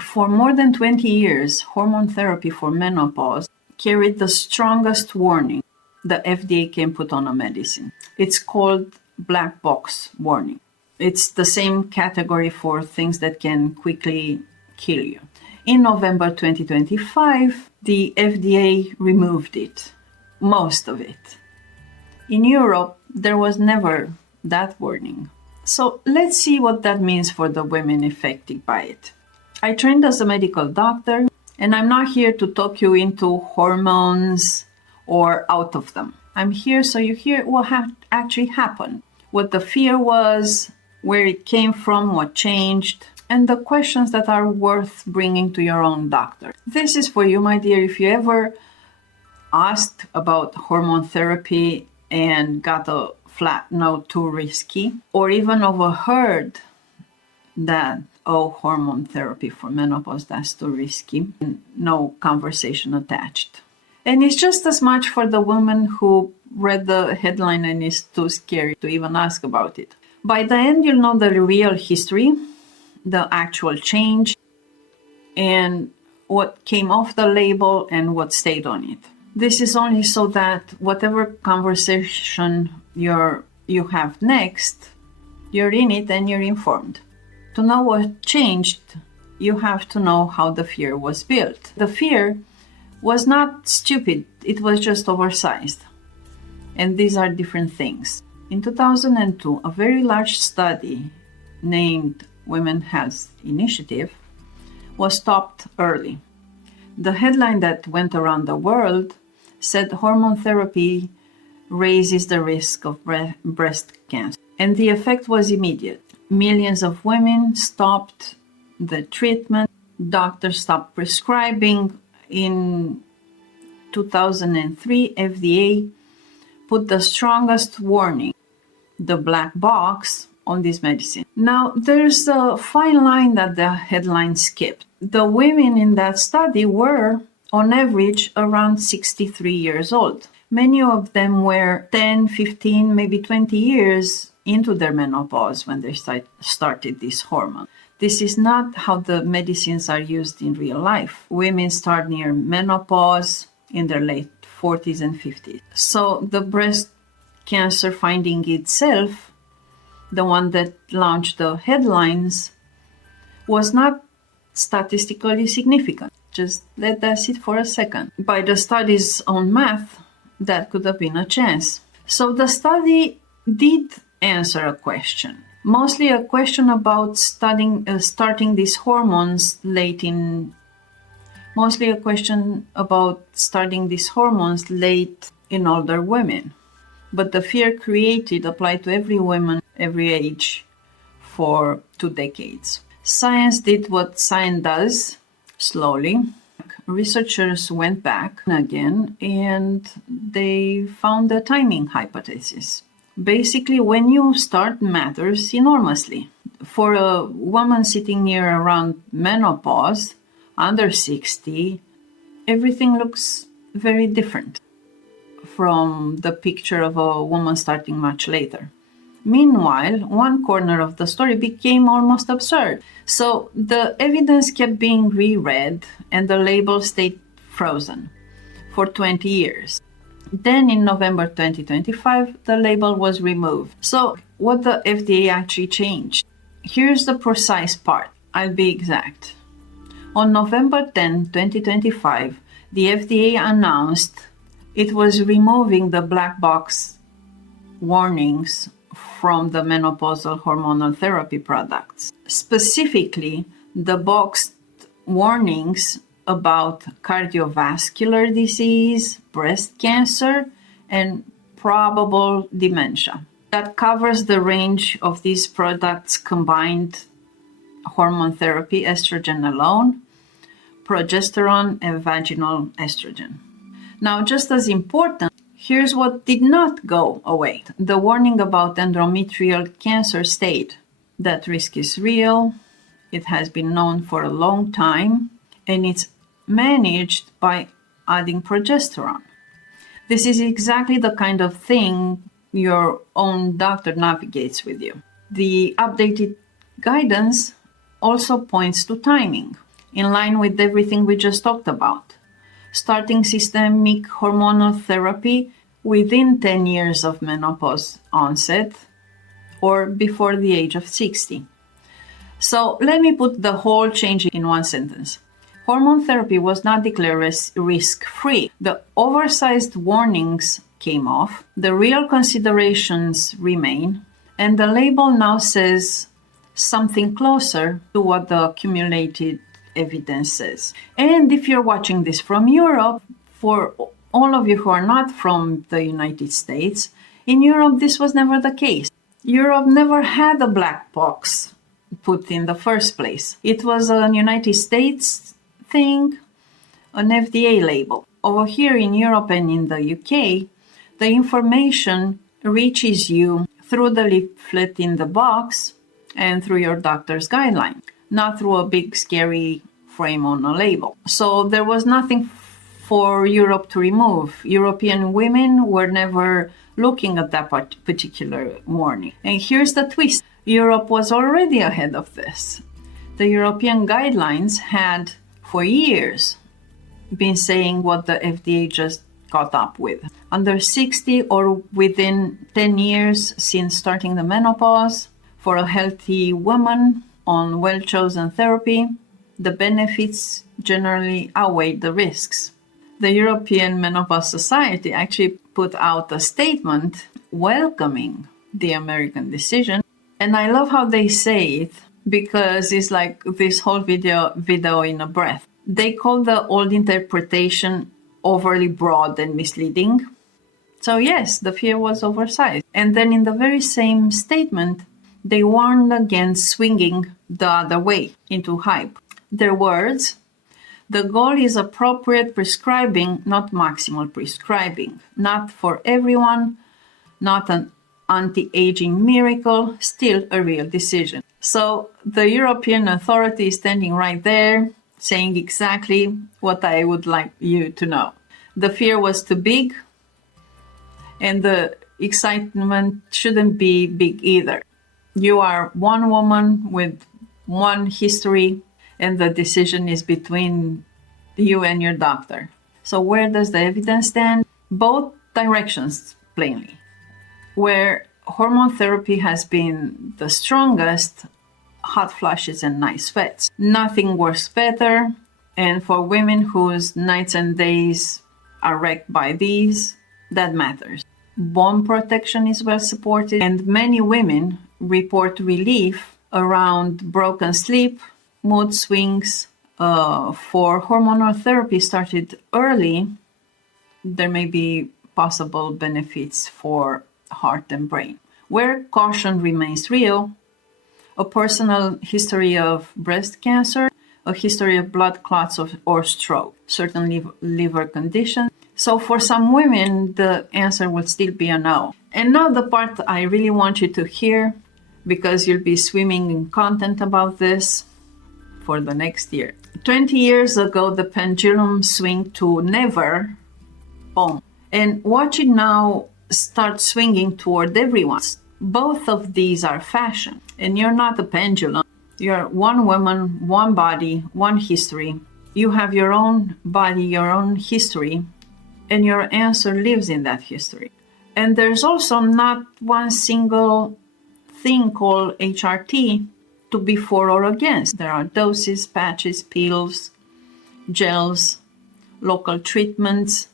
For more than 20 years, hormone therapy for menopause carried the strongest warning the FDA can put on a medicine. It's called black box warning. It's the same category for things that can quickly kill you. In November 2025, the FDA removed it, most of it. In Europe, there was never that warning. So let's see what that means for the women affected by it. I trained as a medical doctor, and I'm not here to talk you into hormones or out of them. I'm here so you hear what actually happened, what the fear was, where it came from, what changed, and the questions that are worth bringing to your own doctor. This is for you, my dear, if you ever asked about hormone therapy and got a flat no, too risky, or even overheard that, oh, hormone therapy for menopause, that's too risky, no conversation attached. And it's just as much for the woman who read the headline and is too scary to even ask about it. By the end, you'll know the real history, the actual change, and what came off the label and what stayed on it. This is only so that whatever conversation you have next, you're in it and you're informed. To know what changed, you have to know how the fear was built. The fear was not stupid, it was just oversized. And these are different things. In 2002, a very large study named Women Health Initiative was stopped early. The headline that went around the world said hormone therapy raises the risk of breast cancer. And the effect was immediate. Millions of women stopped the treatment. Doctors stopped prescribing. In 2003, FDA put the strongest warning, the black box, on this medicine. Now, there's a fine line that the headline skipped. The women in that study were, on average, around 63 years old. Many of them were 10, 15, maybe 20 years into their menopause when they started this hormone. This is not how the medicines are used in real life. Women start near menopause in their late 40s and 50s. So the breast cancer finding itself, the one that launched the headlines, was not statistically significant. Just let that sit for a second. By the study's own math, that could have been a chance. So the study did answer a question. Mostly a question about starting these hormones late in older women. But the fear created applied to every woman, every age, for 2 decades. Science did what science does, slowly. Researchers went back again and they found the timing hypothesis. Basically, when you start matters enormously. For a woman sitting near around menopause, under 60, everything looks very different from the picture of a woman starting much later. Meanwhile, one corner of the story became almost absurd. So the evidence kept being reread and the label stayed frozen for 20 years. Then in November 2025, the label was removed. So what the FDA actually changed? Here's the precise part. I'll be exact. On November 10, 2025, the FDA announced it was removing the black box warnings from the menopausal hormonal therapy products. Specifically, the boxed warnings about cardiovascular disease, breast cancer, and probable dementia. That covers the range of these products combined: hormone therapy, estrogen alone, progesterone, and vaginal estrogen. Now, just as important, here's what did not go away. The warning about endometrial cancer stayed. That risk is real. It has been known for a long time, and it's managed by adding progesterone. This is exactly the kind of thing your own doctor navigates with you. The updated guidance also points to timing. in line with everything we just talked about. Starting systemic hormonal therapy within 10 years of menopause onset or before the age of 60. So let me put the whole change in one sentence. Hormone therapy was not declared as risk-free. The oversized warnings came off, the real considerations remain, and the label now says something closer to what the accumulated evidence says. And if you're watching this from Europe, for all of you who are not from the United States, in Europe this was never the case. Europe never had a black box put in the first place. It was a United States thing, an FDA label. Over here in Europe and in the UK, the information reaches you through the leaflet in the box and through your doctor's guideline, not through a big scary frame on a label. So there was nothing for Europe to remove. European women were never looking at that particular warning. And here's the twist. Europe was already ahead of this. The European guidelines had, for years, been saying what the FDA just got up with. Under 60 or within 10 years since starting the menopause, for a healthy woman on well-chosen therapy, the benefits generally outweigh the risks. The European Menopause Society actually put out a statement welcoming the American decision. And I love how they say it because it's like this whole video in a breath. They call the old interpretation overly broad and misleading. So yes, the fear was oversized. And then in the very same statement, they warned against swinging the other way into hype. Their words, the goal is appropriate prescribing, not maximal prescribing. Not for everyone, not an anti-aging miracle, still a real decision. So the European authority is standing right there saying exactly what I would like you to know. The fear was too big and the excitement shouldn't be big either. You are one woman with one history and the decision is between you and your doctor. So where does the evidence stand? Both directions, plainly. Where hormone therapy has been the strongest, hot flushes and night sweats. Nothing works better. And for women whose nights and days are wrecked by these, that matters. Bone protection is well supported, and many women report relief around broken sleep, mood swings. For hormonal therapy started early, there may be possible benefits for heart and brain. Where caution remains real, a personal history of breast cancer, a history of blood clots or stroke, certain liver conditions. So for some women, the answer will still be a no. And now the part I really want you to hear, because you'll be swimming in content about this for the next year. 20 years ago, the pendulum swung to never, boom. And watch it now start swinging toward everyone. Both of these are fashion. And you're not a pendulum. You're one woman, one body, one history. You have your own body, your own history, and your answer lives in that history. And there's also not one single thing called HRT to be for or against. There are doses, patches, pills, gels, local treatments,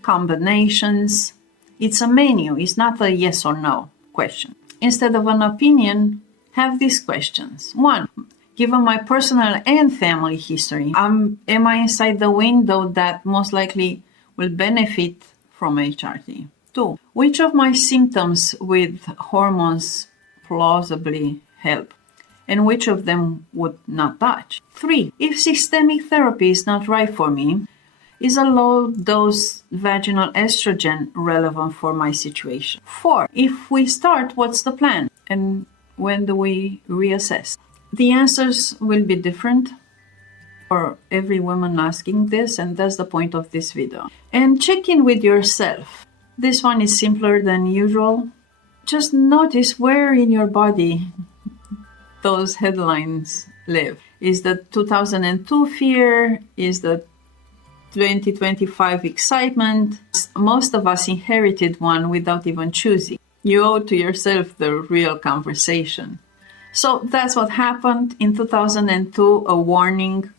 combinations. It's a menu. It's not a yes or no question. Instead of an opinion, have these questions. 1. Given my personal and family history, am I inside the window that most likely will benefit from HRT? 2. Which of my symptoms with hormones plausibly help? And which of them would not touch? 3. If systemic therapy is not right for me, is a low-dose vaginal estrogen relevant for my situation? 4. If we start, what's the plan? And when do we reassess? The answers will be different for every woman asking this, and that's the point of this video. And check in with yourself. This one is simpler than usual. Just notice where in your body those headlines live. Is the 2002 fear? Is the 2025 excitement? Most of us inherited one without even choosing. You owe to yourself the real conversation. So that's what happened. In 2002, a warning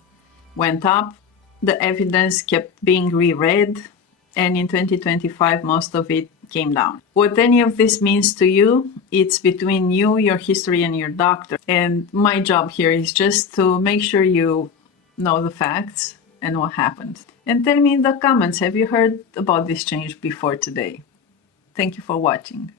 went up. The evidence kept being reread. And in 2025, most of it came down. What any of this means to you, it's between you, your history, and your doctor. And my job here is just to make sure you know the facts and what happened. And tell me in the comments, have you heard about this change before today? Thank you for watching.